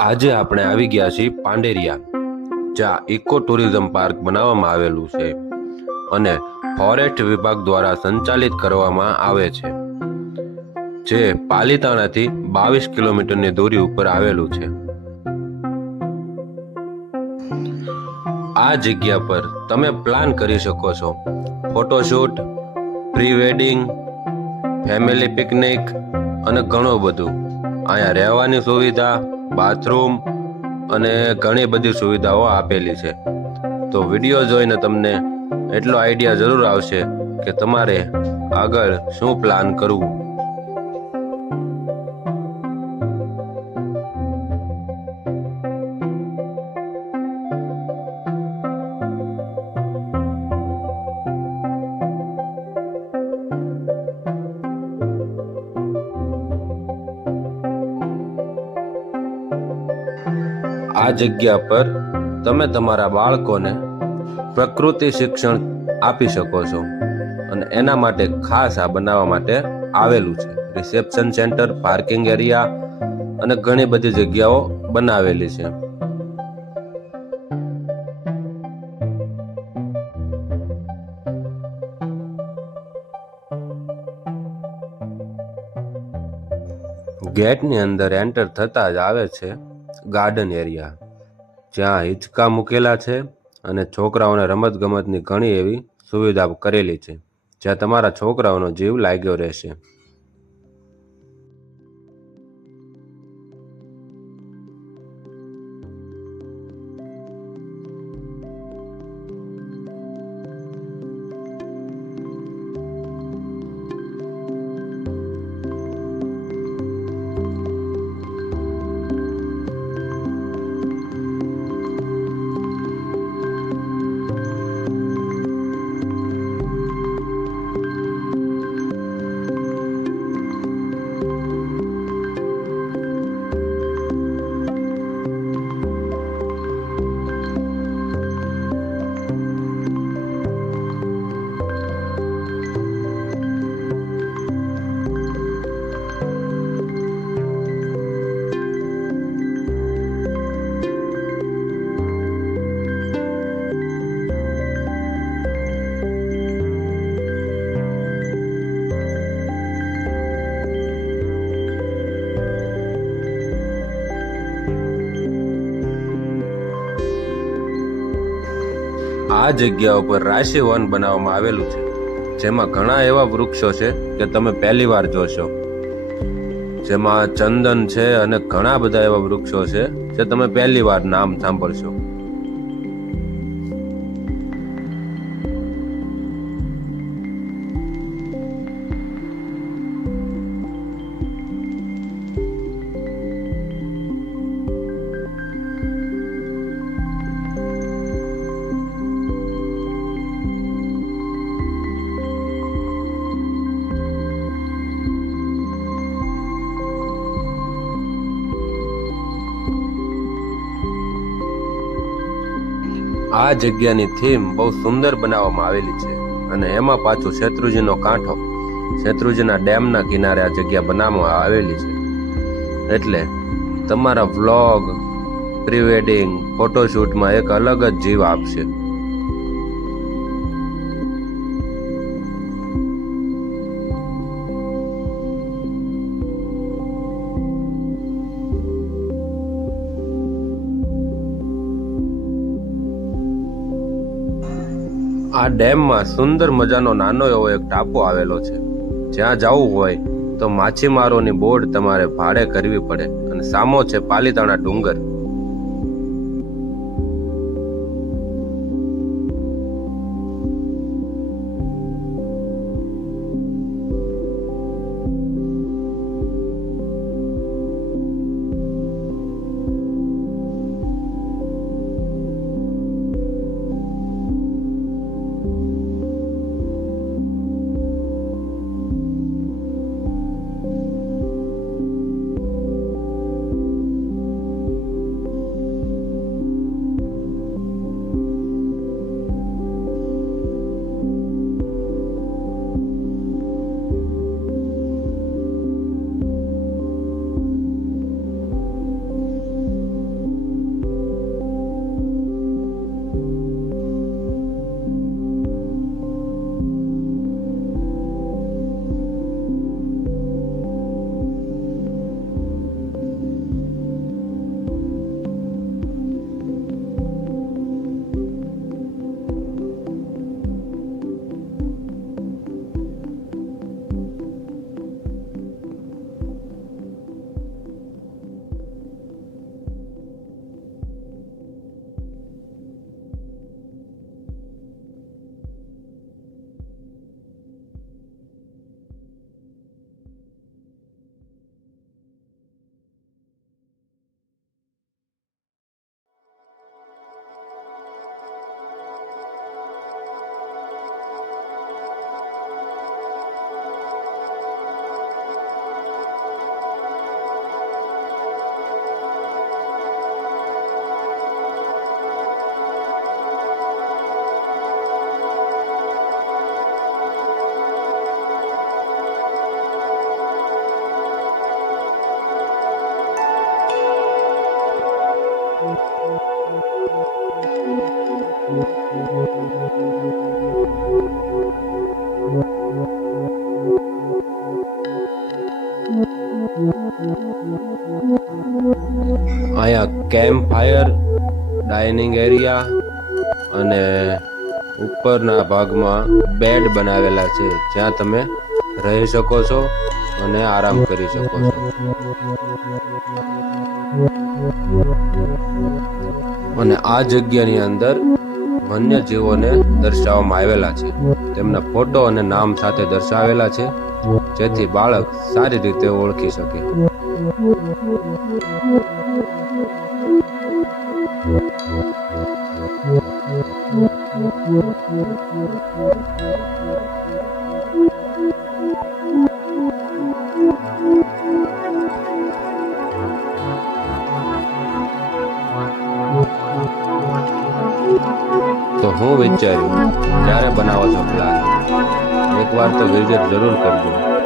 આજે આપણે આવી ગયા છીએ પાંડેરિયા, જ્યાં ઇકો ટુરિઝમ પાર્ક બનાવવામાં આવેલું છે અને ફોરેસ્ટ વિભાગ દ્વારા સંચાલિત કરવામાં આવે છે, જે પાલીતાણાથી 22 કિલોમીટરની દૂરી ઉપર આવેલું છે. આ જગ્યા પર તમે પ્લાન કરી શકો છો photoshoot, pre wedding, family picnic અને ઘણું બધું. અહીંયા રહેવાની સુવિધા, બાથરૂમ અને ઘણી બધી સુવિધાઓ આપેલી છે. તો વિડીયો જોઈને તમને એટલો આઈડિયા જરૂર આવશે કે તમારે આગળ શું પ્લાન કરવું. આ જગ્યા પર તમે તમારા બાળકોને પ્રકૃતિ શિક્ષણ આપી શકો છો અને એના માટે ખાસ આ બનાવવા માટે આવેલું છે. રિસેપ્શન સેન્ટર, પાર્કિંગ એરિયા અને ઘણી બધી જગ્યાઓ બનાવેલી છે. ગેટની અંદર એન્ટર થતા જ આવે છે ગાર્ડન એરિયા, જ્યાં હિંચકા મૂકેલા છે અને છોકરાઓને રમત ગમતની ઘણી એવી સુવિધા કરેલી છે, જ્યાં તમારા છોકરાઓનો જીવ લાગ્યો રહેશે. આ જગ્યા ઉપર રાશિ વન બનાવવામાં આવેલું છે, જેમાં ઘણા એવા વૃક્ષો છે કે તમે પહેલી વાર જોશો. જેમાં ચંદન છે અને ઘણા બધા એવા વૃક્ષો છે જે તમે પહેલી વાર નામ સાંભળશો. આ જગ્યાની થીમ બહુ સુંદર બનાવવામાં આવેલી છે અને એમાં પાછું શેત્રુંજીનો કાંઠો, શેત્રુંજીના ડેમના કિનારે આ જગ્યા બનાવવામાં આવેલી છે. એટલે તમારા વ્લોગ, પ્રી વેડિંગ, ફોટોશૂટમાં એક અલગ જ જીવ આપશે. આ ડેમમાં સુંદર મજાનો નાનો એવો એક ટાપુ આવેલો છે, જ્યાં જવું હોય તો માછીમારોની બોટ તમારે ભાડે કરવી પડે અને સામો છે પાલીતાણા ડુંગર. અહીંયા કેમ્પ ફાયર, ડાઇનિંગ એરિયા અને ઉપરના ભાગમાં બેડ બનાવેલા છે, જ્યાં તમે રહી શકો છો અને આરામ કરી શકો છો. અને આ જગ્યાની અંદર વન્યજીવોને દર્શાવવામાં આવેલા છે. તેમના ફોટો અને નામ સાથે દર્શાવેલા છે, જેથી બાળક સારી રીતે ઓળખી શકે. તો હું વિચાર્યું, ક્યારે બનાવો છો પ્લાન? એકવાર તો વિઝિટ જરૂર કરજો.